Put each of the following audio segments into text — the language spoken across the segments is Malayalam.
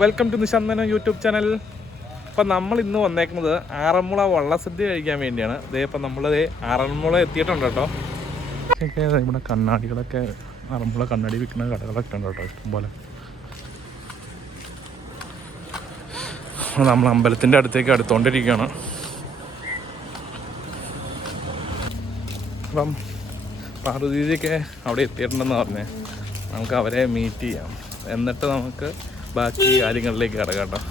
വെൽക്കം ടു നിശാന്തന യൂട്യൂബ് ചാനൽ അപ്പം നമ്മൾ ഇന്ന് വന്നേക്കുന്നത് ആറന്മുള വള്ളസദ്യ കഴിക്കാൻ വേണ്ടിയാണ്. ഇതേ ഇപ്പം നമ്മൾ ആറന്മുള എത്തിയിട്ടുണ്ട് കേട്ടോ. ഇവിടെ കണ്ണാടികളൊക്കെ ആറന്മുള കണ്ണാടി വിൽക്കുന്ന കടകളൊക്കെ ഉണ്ട് കേട്ടോ ഇഷ്ടംപോലെ നമ്മൾ അമ്പലത്തിന്റെ അടുത്തേക്ക് അടുത്തോണ്ടിരിക്കുകയാണ്. അപ്പം പാർവതിയൊക്കെ അവിടെ എത്തിയിട്ടുണ്ടെന്ന് പറഞ്ഞേ. നമുക്ക് അവരെ മീറ്റ് ചെയ്യാം. എന്നിട്ട് നമുക്ക് ബാക്കി കാര്യങ്ങളിലേക്ക് കിടക്കാം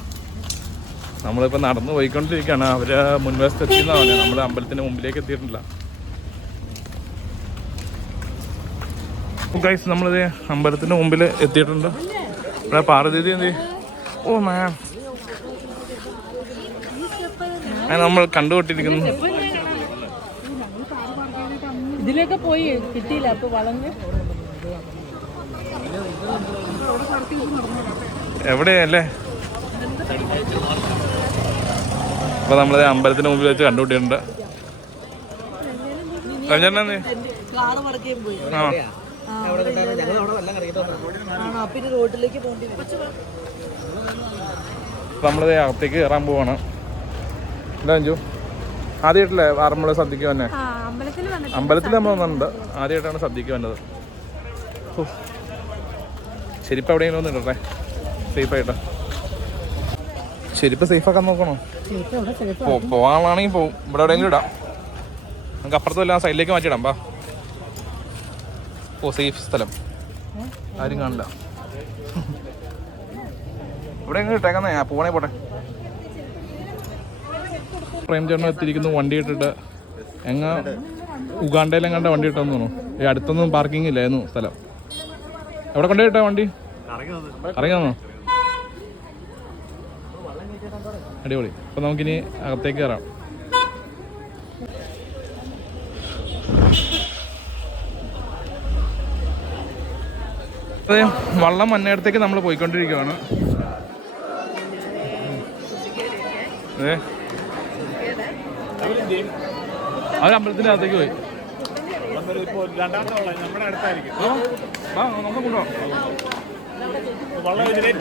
നമ്മളിപ്പോൾ നടന്നു പോയിക്കൊണ്ടിരിക്കുകയാണ്. അവർ മുൻവശത്ത് എത്തിയെന്നാണ് നമ്മൾ അമ്പലത്തിന്റെ മുമ്പിലേക്ക് എത്തിയിട്ടില്ല. ഗൈസ് നമ്മളിത് അമ്പലത്തിന്റെ മുമ്പിൽ എത്തിയിട്ടുണ്ട്. ഇവിടെ പാർവതി എന്ത്? ഓ മാം നമ്മൾ കണ്ടുകൊണ്ടിരിക്കുന്നു ഇതിലൊക്കെ പോയി കിട്ടിയില്ല. അപ്പൊ വളഞ്ഞ്. എവിടെയല്ലേ? അപ്പൊ നമ്മളത് അമ്പലത്തിന് മുമ്പിൽ വെച്ച് കണ്ടുപിട്ടിട്ടുണ്ട് രഞ്ജന നമ്മളിത് അകത്തേക്ക് കയറാൻ പോവാണ്. എന്താ അഞ്ചു ആദ്യമായിട്ടല്ലേ ആറന്മുള സദ്യക്ക് വന്നെ അമ്പലത്തിൽ നമ്മൾ വന്നിട്ടുണ്ട്. ആദ്യമായിട്ടാണ് സദ്യക്ക് വന്നത്. ശരിപ്പോ എവിടെയെങ്കിലും ഒന്ന് ഇടട്ടെ. സേഫായിട്ട് ചെരുപ്പ് സേഫാക്കാൻ നോക്കണോ? പോവാണെങ്കിൽ പോവും. ഇവിടെ എവിടെയെങ്കിലും ഇടാം. നമുക്ക് അപ്പുറത്തും എല്ലാം സൈഡിലേക്ക് മാറ്റിയിടാം. ബാ ഓ സേഫ് സ്ഥലം. ആരും കാണില്ല. ഇവിടെ എങ്ങനെ ഞാൻ പോണേ പോട്ടെ. പ്രേം ചേട്ടൻ എത്തിയിരിക്കുന്നു വണ്ടി ഇട്ടിട്ട്. എങ്ങ? ഉഗാണ്ടയിലും കണ്ട വണ്ടി ഇട്ടെന്ന് തോന്നുന്നു. ഈ അടുത്തൊന്നും പാർക്കിംഗ് ഇല്ലായിരുന്നു സ്ഥലം. എവിടെ കൊണ്ടുപോയിട്ടാ വണ്ടി? ഇറങ്ങിയാന്നോ അടിപൊളി. അപ്പൊ നമുക്കിനി അകത്തേക്ക് കയറാം അതെ വള്ളം മണ്ണയിടത്തേക്ക് നമ്മൾ പോയിക്കൊണ്ടിരിക്കുകയാണ് അതെ അവർ അമ്പലത്തിന്റെ അകത്തേക്ക് പോയി. നമുക്ക് കൊണ്ടുപോകാം ആ, ഇതിലേക്ക്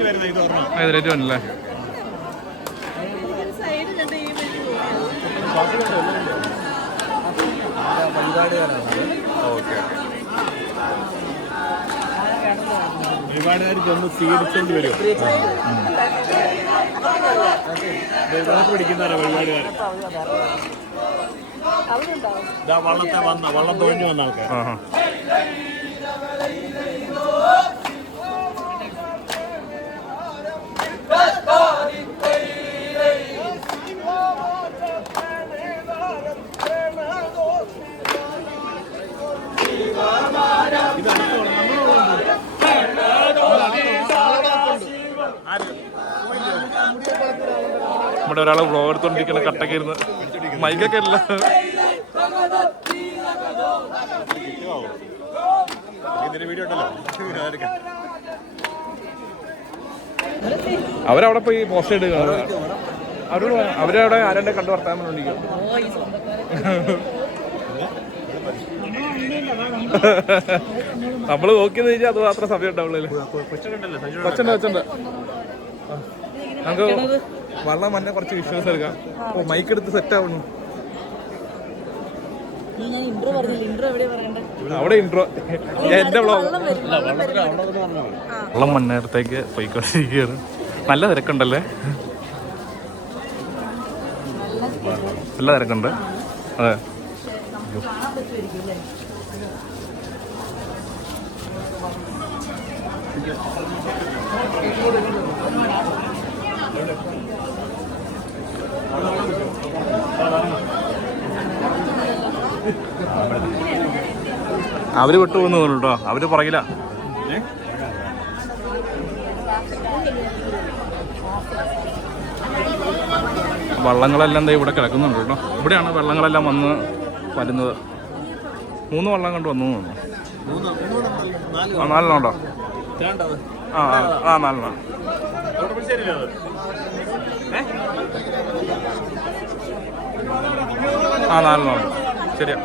വന്നല്ലേ ഒരുപാടുകാർക്ക് ഒന്ന് സ്വീകരിച്ചേണ്ടി വരും പിടിക്കുന്നവരാ ഒരുപാടുകാർ ഇതാ വള്ളത്തെ വന്ന വള്ളം തുഴഞ്ഞു വന്ന ആൾക്കാർ ഒരാൾ വ്ളോഗ് എടുത്തോണ്ടിരിക്കണ കട്ടൊക്കെ ഇരുന്ന് മൈക്കൊക്കെ ഇല്ല. അതെടുക്കാം. അവരവിടെ പോയി പോസ്റ്റ് ഇടുക. അവരോട് അവരവിടെ ആരെ കണ്ടു വർത്താൻ നമ്മൾ നോക്കിയെന്ന് ചോദിച്ചാൽ അത് മാത്രം സമയം ഉണ്ടാവുള്ളൂ കൊച്ചുണ്ട് കൊച്ചുണ്ട് നമുക്ക് വള്ളം വന്നെ കുറച്ച് വിഷ്വൽസ് എടുക്കാം. ഓ മൈക്ക് എടുത്ത് സെറ്റ് ആവുന്നു. ഞാൻ ഇൻട്രോ പറഞ്ഞില്ല. ഇൻട്രോ എവിടെയാ പറയണ്ടേ? അവിടെ ഇൻട്രോ എന്റെ വ്ളോഗ് വെള്ളം മണ്ണയിടത്തേക്ക് പോയിക്കൊണ്ടിരിക്കുകയാണ്. നല്ല തിരക്കുണ്ടല്ലേ? നല്ല തിരക്കുണ്ട്. അതെ. അവർ വിട്ടുപോകുന്നു കേട്ടോ. അവർ പറയില്ല വള്ളങ്ങളെല്ലാം ദേ ഇവിടെ കിടക്കുന്നുണ്ട് കേട്ടോ. ഇവിടെയാണ് വെള്ളങ്ങളെല്ലാം വന്ന് വരുന്നത്. മൂന്ന് വള്ളം കണ്ട് വന്നു തോന്നുന്നു. നാലെണ്ണം ഉണ്ടോ? ആ, ആ നാലെണ്ണം. ആ നാലെണ്ണം ഉണ്ട് ശരിയാ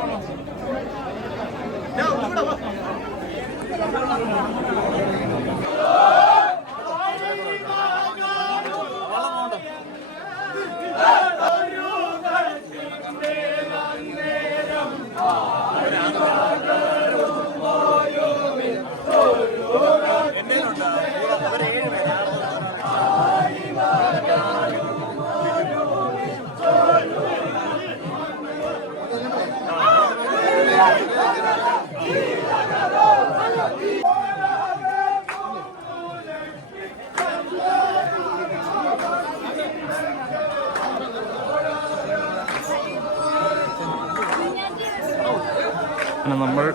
അങ്ങനെ നമ്മൾ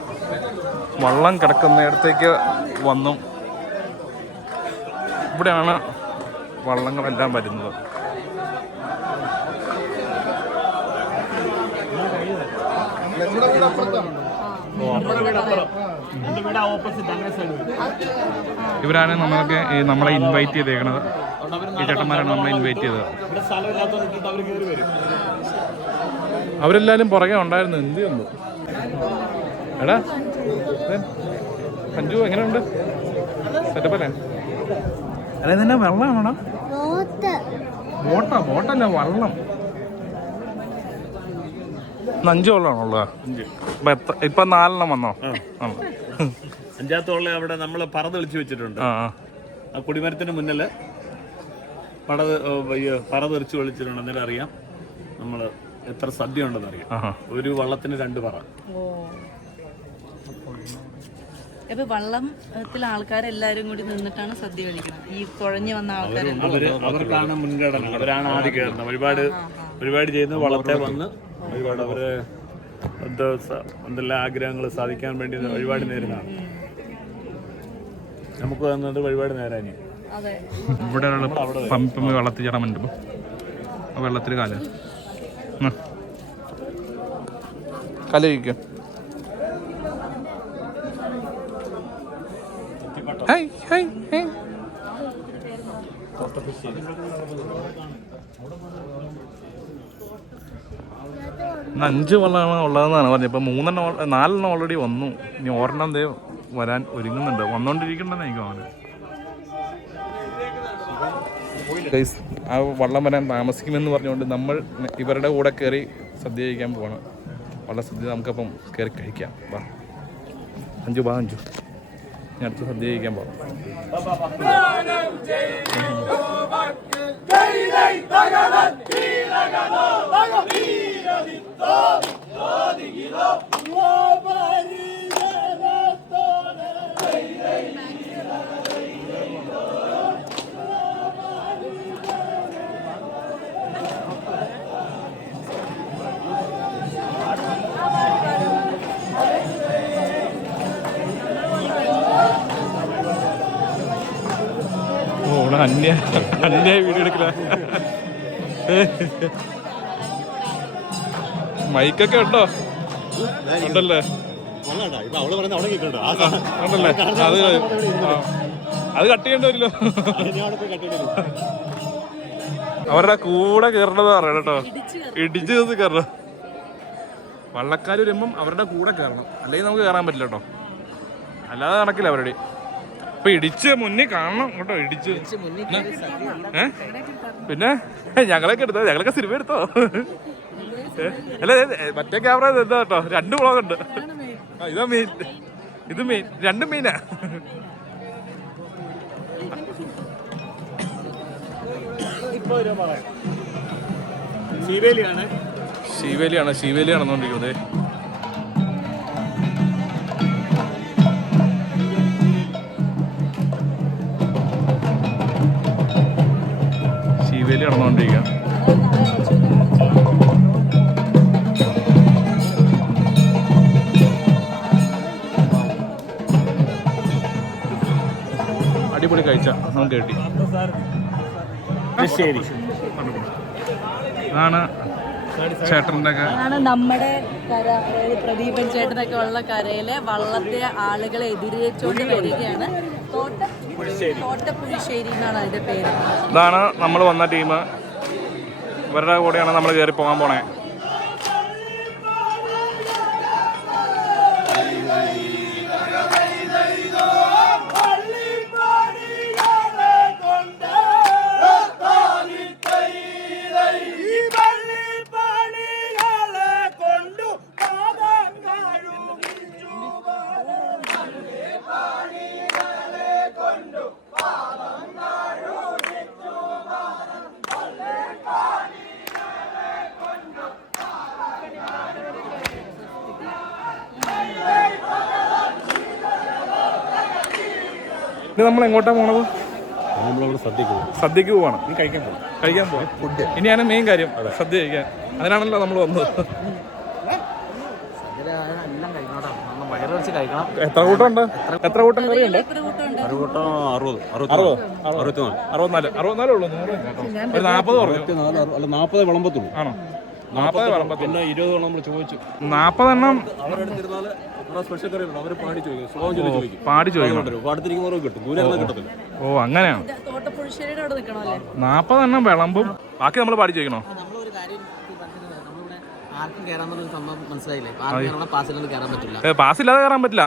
വള്ളം കിടക്കുന്നിടത്തേക്ക് വന്നു. ഇവിടെയാണ് വള്ളങ്ങളെല്ലാം വരുന്നത്. ഇവരാണ് നമ്മൾക്ക് നമ്മളെ ഇൻവൈറ്റ് ചെയ്തേക്കണത്. ഈ ചേട്ടന്മാരാണ് നമ്മളെ ഇൻവൈറ്റ് ചെയ്തത്. ഇവിടെ സ്ഥലമില്ലാത്തവർക്ക് അവർ കയറി വരും. അവരെല്ലാരും പുറകെ ഉണ്ടായിരുന്നു. എന്ത് ചെയ്യുന്നു? എടാ സഞ്ജു എങ്ങനെയുണ്ട്? സെറ്റപ്പ് അല്ലേ? അല്ല ഇതെന്നെ വെള്ളമാണോ ബോട്ടാ. ബോട്ടല്ല വള്ളം. അഞ്ച് വെള്ളമാണുള്ളത് ഇപ്പൊ എത്ര- ഇപ്പൊ നാലെണ്ണം വന്നോ? ആ. അഞ്ചാത്തോളം അവിടെ നമ്മൾ പറ തെളിച്ച് വെച്ചിട്ടുണ്ട്. ആ കുടിമരത്തിന് മുന്നിൽ പട പറ തെറിച്ച് വെളിച്ചിട്ടുണ്ട് അന്നേരം അറിയാം. നമ്മൾ എത്ര സദ്യ ഉണ്ടെന്ന് അറിയാം. ഒരു വള്ളത്തിന് രണ്ട് പറ. ഇപ്പൊ വള്ളത്തിൽ ആൾക്കാരെല്ലാരും കൂടി നിന്നിട്ടാണ് സദ്യ കഴിക്കണം ഈ തുഴഞ്ഞു വന്ന ആൾക്കാർ അവർ അവർക്കാണ് മുൻഗണന. അവരാണ് ആദ്യം കയറുന്നത് ഒരുപാട് ഒരുപാട് ചെയ്യുന്ന വള്ളത്തെ വന്ന് ഒരുപാട് അവർ എന്തെല്ലാം ആഗ്രഹങ്ങൾ സാധിക്കാൻ വേണ്ടി ഒരുപാട് നേരുന്നതാണ് നമുക്ക് വന്നത് ഒരുപാട് നേരാനി അതെ. ഇവിടെ പമ്പി പമ്പി വെള്ളത്തിൽ ചാടാൻ വേണ്ടി ആ വെള്ളത്തിൽ കാൽ. കലയിക്ക ഹേയ് ഹേയ്. അഞ്ച് വള്ളമാണ് ഉള്ളതെന്നാണ് പറഞ്ഞത്. ഇപ്പം മൂന്നെണ്ണം നാലെണ്ണം ഓൾറെഡി വന്നു. ഇനി ഒരെണ്ണം ദേ വരാൻ ഒരുങ്ങുന്നുണ്ട്. വന്നുകൊണ്ടിരിക്കണ്ടെന്ന് എനിക്ക് അവന് ആ വള്ളം വരാൻ താമസിക്കുമെന്ന് പറഞ്ഞുകൊണ്ട് നമ്മൾ ഇവരുടെ കൂടെ കയറി സദ്യ കഴിക്കാൻ പോവാണ്. വള്ള സദ്യ നമുക്കപ്പം കയറി കഴിക്കാം. വാ. അഞ്ചു വാ അഞ്ചു. ഞാൻ അടുത്ത സദ്യ കഴിക്കാൻ പോകാം ഓ ഇവിടെ അന്യ അന്യ വീഡിയോ എടുക്കില്ല മൈക്കൊക്കെ ഉണ്ടോ ഉണ്ടല്ലേ അത് അത് കട്ട് ചെയ്യേണ്ടി വരില്ലോ അവരുടെ കൂടെ കയറണത് പറയണം കേട്ടോ ഇടിച്ചു ദിവസം കയറണം വള്ളക്കാർ വരുമ്പം അവരുടെ കൂടെ കയറണം അല്ലെങ്കിൽ നമുക്ക് കയറാൻ പറ്റില്ല കേട്ടോ അല്ലാതെ കണക്കില്ല അവരുടെ ഇപ്പൊ ഇടിച്ച് മുന്നിൽ കാണണം കേട്ടോ ഇടിച്ച്. ഏ? പിന്നെ? ഞങ്ങളൊക്കെ എടുത്തോ ഞങ്ങളൊക്കെ സിനിമ എടുത്തോ? അല്ല മറ്റേ ക്യാമറ എന്താ കേട്ടോ? രണ്ട് വ്ളോഗ് ഉണ്ട്. ഇതാ മെയിൻ ഇത് മെയിൻ രണ്ടും മെയിനാ ശീവേലിയാണ്. ശീവേലിയാണ് ശീവേലി നടന്നുകൊണ്ടിരിക്കുന്നത് ശീവേലി നടന്നുകൊണ്ടിരിക്കുക. അടിപൊളി കഴിച്ച നമുക്ക് കിട്ടി. ശരി ആണ് നമ്മുടെ കര അതായത് പ്രദീപൻ ചേട്ടനൊക്കെ ഉള്ള കരയിലെ വള്ളത്തെ ആളുകളെ എതിരേച്ചുകൊണ്ട് വരികയാണ്. തോട്ട എന്നാണ് അതിന്റെ പേര്. ഇതാണ് നമ്മൾ വന്ന ടീം. ഇവരുടെ കൂടെയാണ് നമ്മൾ കയറി പോകാൻ പോണേ. ഇനി നമ്മൾ എങ്ങോട്ടാ പോണത്? സദ്യക്ക് പോവാണ്. നീ കഴിക്കാൻ പോകും കഴിക്കാൻ പോവാം. ഫുഡ് ഇനിയാണ് മെയിൻ കാര്യം. സദ്യ കഴിക്കാൻ. അതിനാണല്ലോ നമ്മൾ വന്നത്. എത്ര കൂട്ടമുണ്ട്? എത്ര കൂട്ടം കറിയുണ്ട് അറുപത്തിനാല്. അറുപത്തിനാല്. ഉള്ളൂ. ഒരു നാൽപ്പത് പറഞ്ഞു. നാൽപ്പത് വിളമ്പത്തുള്ളൂ. ആണോ? നാൽപ്പത് പിന്നെ നമ്മൾ ചോദിച്ചു. നാൽപ്പതെണ്ണം അവരെടുത്തിരുന്നാൽ സ്പെഷ്യൽ കറി അവർ പാടി ചോദിക്കും. ചോദിക്കും. പാടി പാടത്തിരിക്കുന്നവർക്ക് കിട്ടും. ദൂരെ ഒന്നും കിട്ടത്തില്ല. ഓ അങ്ങനെയാണ് നാൽപ്പതെണ്ണം വിളമ്പും. ബാക്കി നമ്മൾ പാടി ചോദിക്കണോ? നമ്മളിവിടെ ആർക്കും കയറാൻ പറ്റില്ല. ഏ പാസ് ഇല്ലാതെ കയറാൻ പറ്റില്ല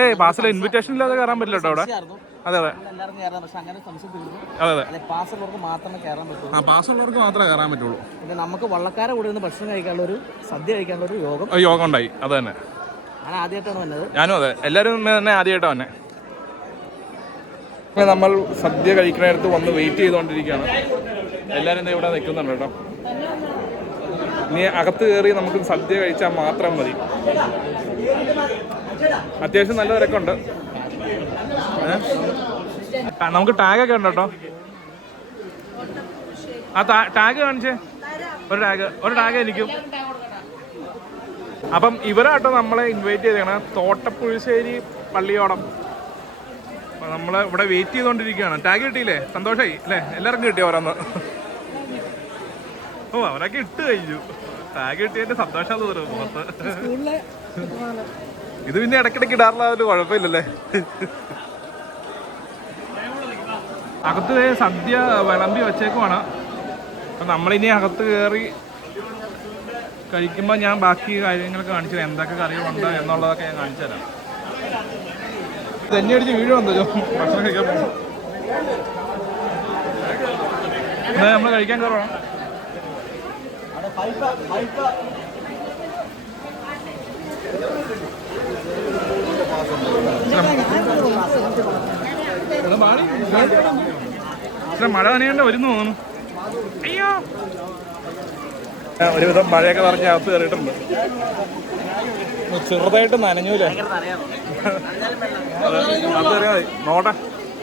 ഏയ് പാസ്സിൽ ഇൻവിറ്റേഷൻ ഇല്ലാതെ കയറാൻ പറ്റില്ല കേട്ടോ അവിടെ. അതെ അതെ. എല്ലാവർക്കും കയറാം. പക്ഷെ അങ്ങനെ സംശയം തീർന്നു അതെ അതെ. അതെ പാസ്സുള്ളവർക്ക് മാത്രമേ കയറാൻ പറ്റുള്ളൂ. ആ പാസ് ഉള്ളവർക്ക് മാത്രമേ കയറാൻ പറ്റുള്ളൂ. പിന്നെ നമുക്ക് വള്ളക്കാരെ കൂടെ നിന്ന് ഭക്ഷണം കഴിക്കാനുള്ള ഒരു സദ്യ കഴിക്കാനുള്ള ഒരു യോഗം. യോഗം ഉണ്ടായി അത് തന്നെ. ഞാൻ ആദ്യമായിട്ടാണ് വന്നത്? ഞാനും അതെ. എല്ലാവരും തന്നെ ആദ്യമായിട്ടാണ് വന്നെ. നമ്മൾ സദ്യ കഴിക്കുന്നിടത്ത് വന്ന് വെയിറ്റ് ചെയ്തുകൊണ്ടിരിക്കുകയാണ് എല്ലാവരും എന്താ ഇവിടെ നിൽക്കുന്നുണ്ട് കേട്ടോ. ഇനി അകത്ത് കയറി നമുക്ക് സദ്യ കഴിച്ചാൽ മാത്രം മതി. അത്യാവശ്യം നല്ല തിരക്കുണ്ട്. ഏ? ടാഗ് നമുക്ക് ടാഗൊക്കെ ഉണ്ട് കേട്ടോ ആ ടാഗ് കാണിച്ചേ. ഒരു ടാഗ് ഒരു ടാഗ് എനിക്കും. അപ്പം ഇവരാട്ടോ നമ്മളെ ഇൻവൈറ്റ് ചെയ്തേക്കണ. തോട്ടപ്പുഴശ്ശേരി പള്ളിയോടം. അപ്പൊ നമ്മൾ ഇവിടെ വെയിറ്റ് ചെയ്തുകൊണ്ടിരിക്കുകയാണ് ടാഗ് കിട്ടിയില്ലേ? സന്തോഷമായി അല്ലേ? എല്ലാവർക്കും കിട്ടിയോ ഓരോന്ന്? ഓ അവരൊക്കെ ഇട്ട് കഴിഞ്ഞു. ടാഗ് കിട്ടിയതിന്റെ സന്തോഷം മുഖത്ത് ഇത് പിന്നെ ഇടയ്ക്കിടയ്ക്ക് ഇടാറുള്ള ഒരു കുഴപ്പമില്ലല്ലേ? അകത്ത് സദ്യ വിളമ്പി വെച്ചേക്കുവാണ്. അപ്പൊ നമ്മളിനി അകത്ത് കയറി കഴിക്കുമ്പോൾ ഞാൻ ബാക്കി കാര്യങ്ങളൊക്കെ കാണിച്ചു തരാം എന്തൊക്കെ കറികളുണ്ട് എന്നുള്ളതൊക്കെ ഞാൻ കാണിച്ചു തരാം തന്നെ അടിച്ച് വീഴുമെന്തോ ഭക്ഷണം കഴിക്കാൻ പോകും നമ്മൾ കഴിക്കാൻ കയറണം Thank മഴ നനയേണ്ട വരുന്നു തോന്നുന്നു. അയ്യോ. ഒരുവിധം മഴയൊക്കെ പറഞ്ഞ് അകത്ത് കയറിയിട്ടുണ്ട്. ചെറുതായിട്ട് നനഞ്ഞൂലേ നോട്ടെ.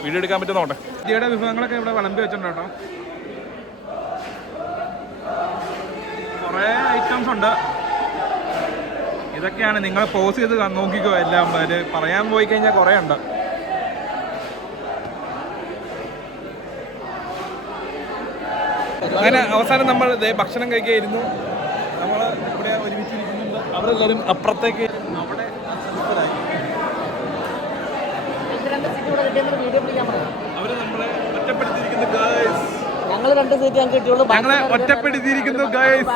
വീഡിയോ എടുക്കാൻ പറ്റും നോട്ടെ. ഇന്ത്യയുടെ വിഭവങ്ങളൊക്കെ ഇവിടെ വിളമ്പി വെച്ചിട്ടുണ്ട്? കേട്ടോ കുറേ ഐറ്റംസ് ഉണ്ട്. ഇതൊക്കെയാണ് നിങ്ങൾ പോസ് ചെയ്ത് നോക്കിക്കോ എല്ലാം പറയാൻ പോയി കഴിഞ്ഞാൽ കുറേ ഉണ്ട്. അങ്ങനെ അവസാനം നമ്മൾ ദേ ഭക്ഷണം കഴിക്കുകയായിരുന്നു. നമ്മൾ ഇവിടെ ഒരുമിച്ചിരിക്കുന്നുണ്ട്. അവരെല്ലാവരും അപ്പുറത്തേക്ക്. അവിടെ അവർ നമ്മളെ ഒറ്റപ്പെടുത്തിയിരിക്കുന്നു ഗായ്സ് ഞങ്ങൾ രണ്ട് സീറ്റ് ഞങ്ങൾക്ക് കിട്ടിയുള്ളൂ. ഞങ്ങളെ ഒറ്റപ്പെടുത്തിയിരിക്കുന്നു ഗായ്സ്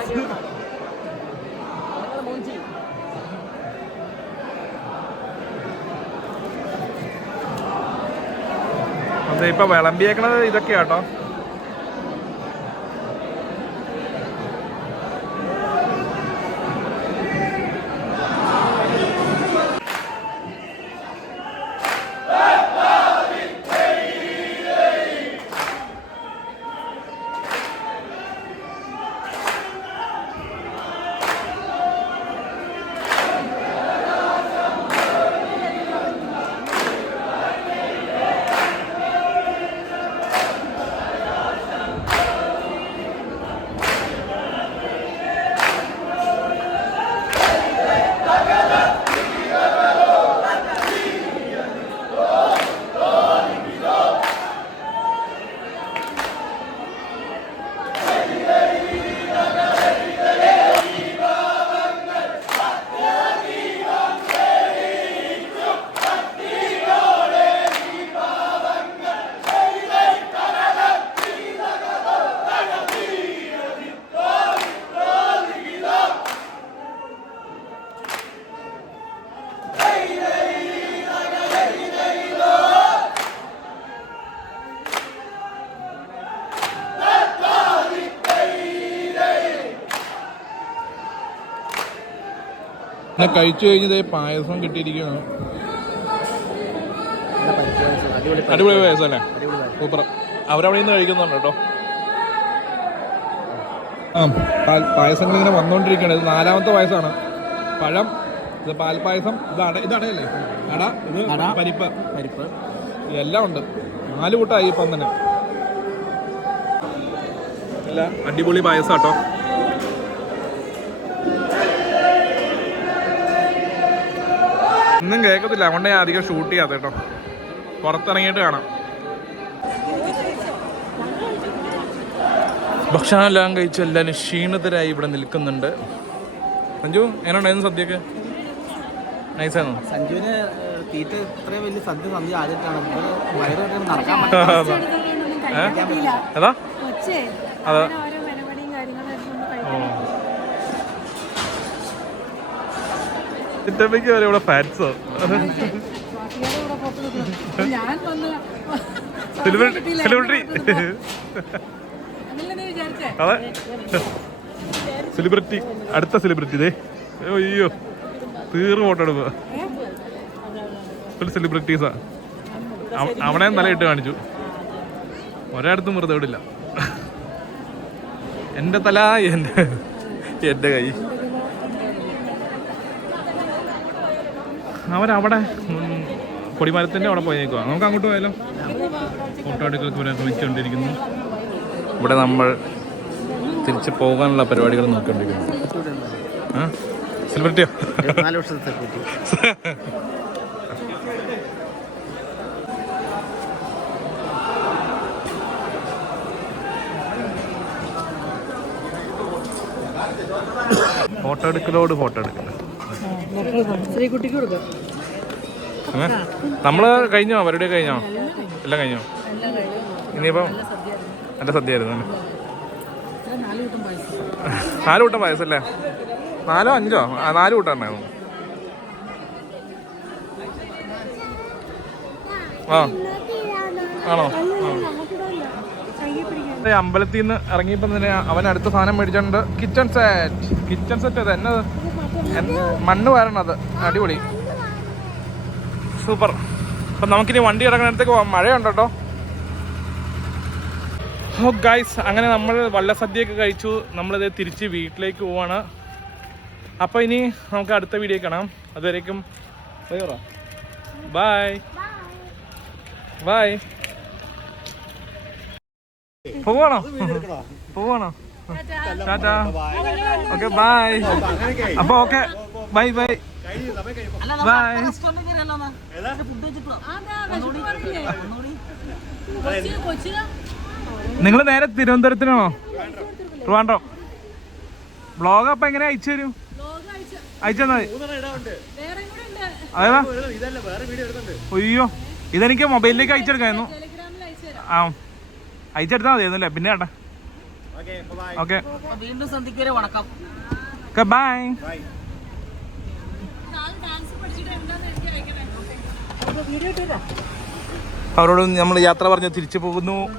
ഇപ്പൊ വിളമ്പിയേക്കണത് ഇതൊക്കെയാ പിന്നെ കഴിച്ചു കഴിഞ്ഞത് പായസം കിട്ടിയിരിക്കുകയാണ് അടിപൊളി പായസം അല്ലേ സൂപ്പർ. അവരവിടെ നിന്ന് കഴിക്കുന്നുണ്ട് കേട്ടോ. ആ പാൽ പായസങ്ങൾ ഇങ്ങനെ വന്നുകൊണ്ടിരിക്കുകയാണ് ഇത് നാലാമത്തെ പായസമാണ്. പഴം ഇത് പാൽപ്പായസം ഇത് അട ഇത് അടയല്ലേ? അട ഇത് പരിപ്പ്. പരിപ്പ്. ഇതെല്ലാം ഉണ്ട്. നാല് കൂട്ടായി ഇപ്പം തന്നെ. അല്ല അടിപൊളി പായസം കേട്ടോ ഒന്നും കേൾക്കത്തില്ല. അതുകൊണ്ട് ഞാൻ അധികം ഷൂട്ട് ചെയ്യാത്ത കേട്ടോ. പുറത്തിറങ്ങിയിട്ട് കാണാം. ഭക്ഷണമെല്ലാം കഴിച്ച് എല്ലാവരും ക്ഷീണിതരായി ഇവിടെ നിൽക്കുന്നുണ്ട്. സഞ്ജു എങ്ങനെയുണ്ടായിരുന്നു സദ്യക്ക് നൈസാണോ സഞ്ജുവിന് തീറ്റ ഇത്രയും വലിയ സദ്യ സന്ധ്യ ആദ്യമായിട്ടാണ്. അതാ. കൊച്ചേ അതാ. ഓരോ പരിപാടിയും കാര്യങ്ങളായിരുന്നു ഒന്ന് കഴിക്കാൻ ചിറ്റമ്മയ്ക്ക് വരെ ഇവിടെ ഫാൻസോ സെലിബ്രിറ്റി അടുത്ത സെലിബ്രിറ്റി ഇതേ അയ്യോ. തീർന്നു ഫോട്ടോ എടുക്കുക. ഫുൾ സെലിബ്രിറ്റീസാ അവിടെ തലയിട്ട് കാണിച്ചു. ഒരിടത്തും വെറുതെ വിടില്ല എന്റെ തല എന്റെ എന്റെ കൈ. അവരവിടെ കൊടിമരത്തിന്റെ അവിടെ പോയി നിൽക്കുക നമുക്ക് അങ്ങോട്ട് പോയാലോ? ഫോട്ടോ എടുക്കലൊക്കെ വരാൻ ശ്രമിച്ചുകൊണ്ടിരിക്കുന്നു. ഇവിടെ നമ്മൾ തിരിച്ച് പോകാനുള്ള പരിപാടികൾ നോക്കിക്കൊണ്ടിരിക്കുന്നു. ആ? സെലിബ്രിറ്റിയോ നാല് വർഷത്തെ സെലിബ്രിറ്റി ഫോട്ടോ എടുക്കലോട് ഫോട്ടോ എടുക്കൽ ഏ? നമ്മൾ കഴിഞ്ഞോ? അവരുടെ കഴിഞ്ഞോ? എല്ലാം കഴിഞ്ഞോ? ഇനിയിപ്പം നല്ല സദ്യയായിരുന്നു നാല് കൂട്ടം പായസല്ലേ നാലോ അഞ്ചോ? നാല് കൂട്ടം ഉണ്ടായിരുന്നു ആ. ആണോ? അമ്പലത്തിൽ നിന്ന് ഇറങ്ങിയപ്പോൾ തന്നെ അവൻ അടുത്ത സാധനം മേടിച്ചോണ്ട് കിച്ചൺ സെറ്റ് കിച്ചൺ സെറ്റ് അത് എന്നത്? മണ്ണ് വരണത് അടിപൊളി. സൂപ്പർ. അപ്പം നമുക്കിനി വണ്ടി ഇറങ്ങുന്നിടത്തേക്ക് പോവാം. മഴയുണ്ട് ഹോ ഗൈസ് അങ്ങനെ നമ്മൾ വള്ളസദ്യയൊക്കെ കഴിച്ചു. നമ്മളിത് തിരിച്ച് വീട്ടിലേക്ക് പോവാണ്. അപ്പോൾ ഇനി നമുക്ക് അടുത്ത വീഡിയോ കാണാം. അതുവരേക്കും ബൈ ബൈ പോവാണോ? പോവാണോ? ടാറ്റാ. Okay bye. അപ്പൊ ഓക്കെ ബൈ ബൈ. ബൈ. നിങ്ങൾ നേരെ തിരുവനന്തപുരത്തിനാണോ? ട്രിവാൻഡ്രം. ബ്ലോഗ് അപ്പൊ എങ്ങനെ അയച്ചു തരും? അയച്ചു തന്നാ മതി. അയ്യോ ഇതെനിക്ക് മൊബൈലിലേക്ക് അയച്ചെടുക്കായിരുന്നു ആ അയച്ചെടുത്താൽ മതിയായിരുന്നു അല്ലേ പിന്നെ ഏട്ടാ ഓക്കെ വീണ്ടും സന്ധിക്ക് വണക്കം. ഓക്കെ ബൈ അവരോട് നമ്മൾ യാത്ര പറഞ്ഞ് തിരിച്ചു പോകുന്നു.